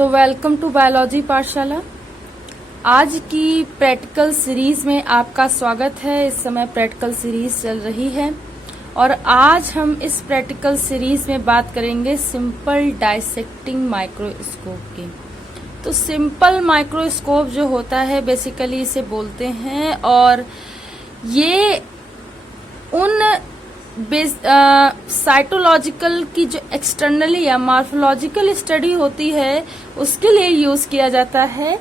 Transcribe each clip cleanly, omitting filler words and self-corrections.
Welcome to biology पाठशाला। आज की प्रैक्टिकल सीरीज में आपका स्वागत है। इस समय प्रैक्टिकल सीरीज चल रही है और आज हम इस प्रैक्टिकल सीरीज में बात करेंगे सिंपल डाइसेक्टिंग माइक्रोस्कोप की। तो सिंपल माइक्रोस्कोप जो होता है बेसिकली इसे बोलते हैं और ये उन साइटोलॉजिकल की जो एक्सटर्नली या मॉर्फोलॉजिकल स्टडी होती है उसके लिए यूज किया जाता है।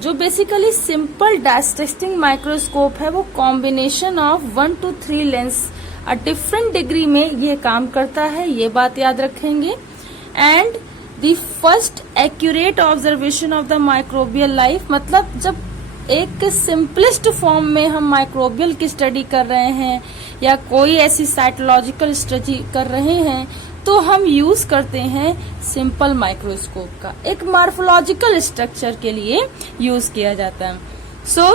जो बेसिकली सिंपल डाइसेक्टिंग माइक्रोस्कोप है वो combination of 1 to 3 lens a different degree में ये काम करता है, ये बात याद रखेंगे। And the first accurate observation of the microbial life, मतलब जब एक सिंपलेस्ट फॉर्म में हम माइक्रोबियल की स्टडी कर रहे हैं या कोई ऐसी साइटोलॉजिकल स्टडी कर रहे हैं तो हम यूज करते हैं सिंपल माइक्रोस्कोप का। एक मॉर्फोलॉजिकल स्ट्रक्चर के लिए यूज किया जाता है। So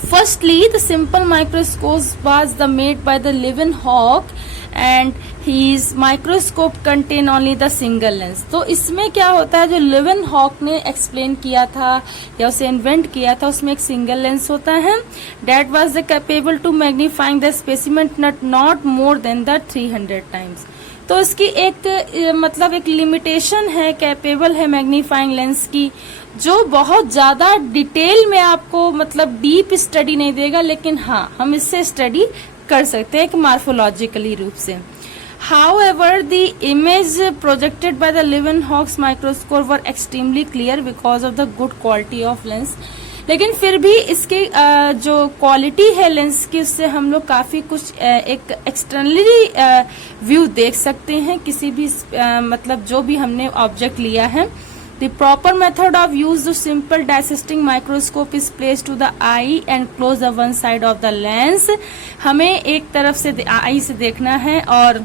firstly the simple microscope was the made by the Leeuwenhoek and his microscope contain only the single lens. तो इसमें क्या होता है, जो लीवेनहॉक ने एक्सप्लेन किया था या उसे इन्वेंट किया था उसमें एक सिंगल लेंस होता है। That was the capable to magnifying the specimen not more than the 300 times. तो इसकी एक मतलब एक लिमिटेशन है, कैपेबल है मैग्नीफाइंग लेंस की, जो बहुत ज्यादा डिटेल में आपको मतलब डीप स्टडी नहीं देगा, लेकिन हाँ हम इससे स्टडी कर सकते हैं एक मॉर्फोलॉजिकली रूप से। However, the image projected by the Leeuwenhoek's microscope were extremely clear because of the good quality of lens. लेकिन फिर भी इसके जो क्वालिटी है लेंस की उससे हम लोग काफी कुछ एक एक्सटर्नली व्यू देख सकते हैं किसी भी मतलब जो भी हमने ऑब्जेक्ट लिया है। The proper method of use the simple dissecting microscope is placed to the eye and close the one side of the lens. हमें एक तरफ से आई से देखना है और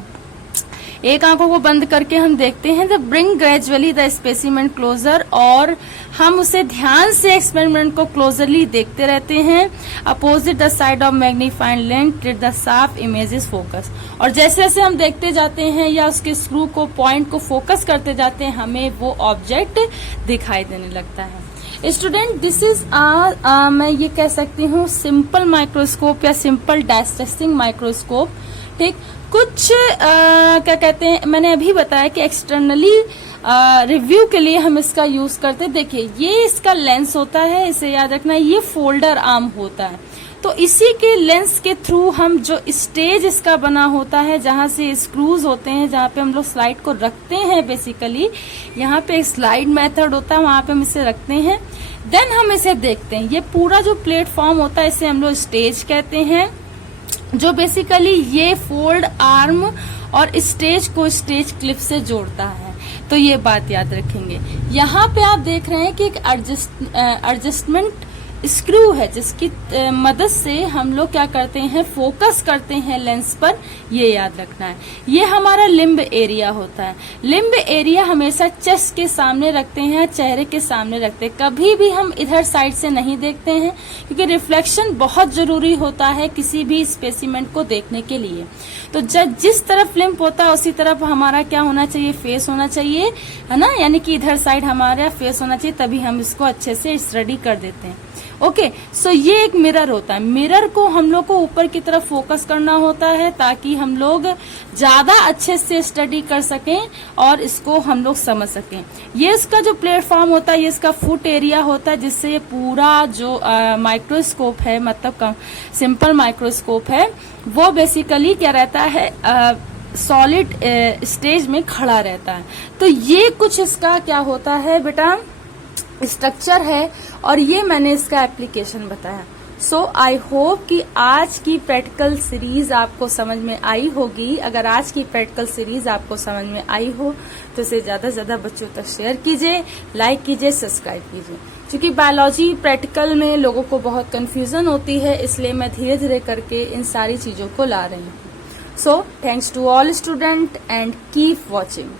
एक आंखों को बंद करके हम देखते हैं। The bring gradually the specimen closer, और हम उसे ध्यान से एक्सपेरिमेंट को क्लोजरली देखते रहते हैं। Opposite the side of magnifying lens till the sharp images focus, और जैसे जैसे हम देखते जाते हैं या उसके स्क्रू को पॉइंट को फोकस करते जाते हैं हमें वो ऑब्जेक्ट दिखाई देने लगता है। स्टूडेंट दिस इज मैं ये कह सकती हूँ सिंपल माइक्रोस्कोप या सिंपल डाइसेक्टिंग माइक्रोस्कोप। ठीक, कुछ क्या कहते हैं, मैंने अभी बताया कि एक्सटर्नली रिव्यू के लिए हम इसका यूज करते हैं। देखिए ये इसका लेंस होता है, इसे याद रखना, ये फोल्डर आर्म होता है। तो इसी के लेंस के थ्रू हम जो स्टेज इसका बना होता है जहां से स्क्रूज होते हैं, जहां पे हम लोग स्लाइड को रखते हैं, बेसिकली यहाँ पे एक स्लाइड मेथड होता है, वहां पे हम इसे रखते हैं। देन हम इसे देखते हैं। ये पूरा जो प्लेटफॉर्म होता है इसे हम लोग स्टेज कहते हैं, जो बेसिकली ये फोल्ड आर्म और स्टेज को स्टेज क्लिप से जोड़ता है। तो ये बात याद रखेंगे। यहाँ पे आप देख रहे हैं कि एक एडजस्टमेंट स्क्रू है जिसकी मदद से हम लोग क्या करते हैं, फोकस करते हैं लेंस पर, ये याद रखना है। ये हमारा लिम्ब एरिया होता है। लिम्ब एरिया हमेशा चेस्ट के सामने रखते हैं, चेहरे के सामने रखते हैं, कभी भी हम इधर साइड से नहीं देखते हैं क्योंकि रिफ्लेक्शन बहुत जरूरी होता है किसी भी स्पेसिमेंट को देखने के लिए। तो जिस तरफ लिम्ब होता है उसी तरफ हमारा क्या होना चाहिए, फेस होना चाहिए, है ना, यानी कि इधर साइड हमारा फेस होना चाहिए, तभी हम इसको अच्छे से स्टडी कर देते हैं। ओके, सो ये एक मिरर होता है। मिरर को हम लोग को ऊपर की तरफ फोकस करना होता है ताकि हम लोग ज्यादा अच्छे से स्टडी कर सकें और इसको हम लोग समझ सकें। ये इसका जो प्लेटफॉर्म होता है, ये इसका फुट एरिया होता है, जिससे ये पूरा जो माइक्रोस्कोप है, मतलब सिंपल माइक्रोस्कोप है, वो बेसिकली क्या रहता है, सॉलिड स्टेज में खड़ा रहता है। तो ये कुछ इसका क्या होता है बेटा, स्ट्रक्चर है, और ये मैंने इसका एप्लीकेशन बताया। सो आई होप कि आज की प्रैक्टिकल सीरीज आपको समझ में आई होगी। अगर आज की प्रैक्टिकल सीरीज आपको समझ में आई हो तो इसे ज्यादा से ज्यादा बच्चों तक शेयर कीजिए, लाइक कीजिए, सब्सक्राइब कीजिए। क्योंकि बायोलॉजी प्रैक्टिकल में लोगों को बहुत कंफ्यूजन होती है, इसलिए मैं धीरे धीरे करके इन सारी चीजों को ला रही हूँ। So thanks to all student and keep watching.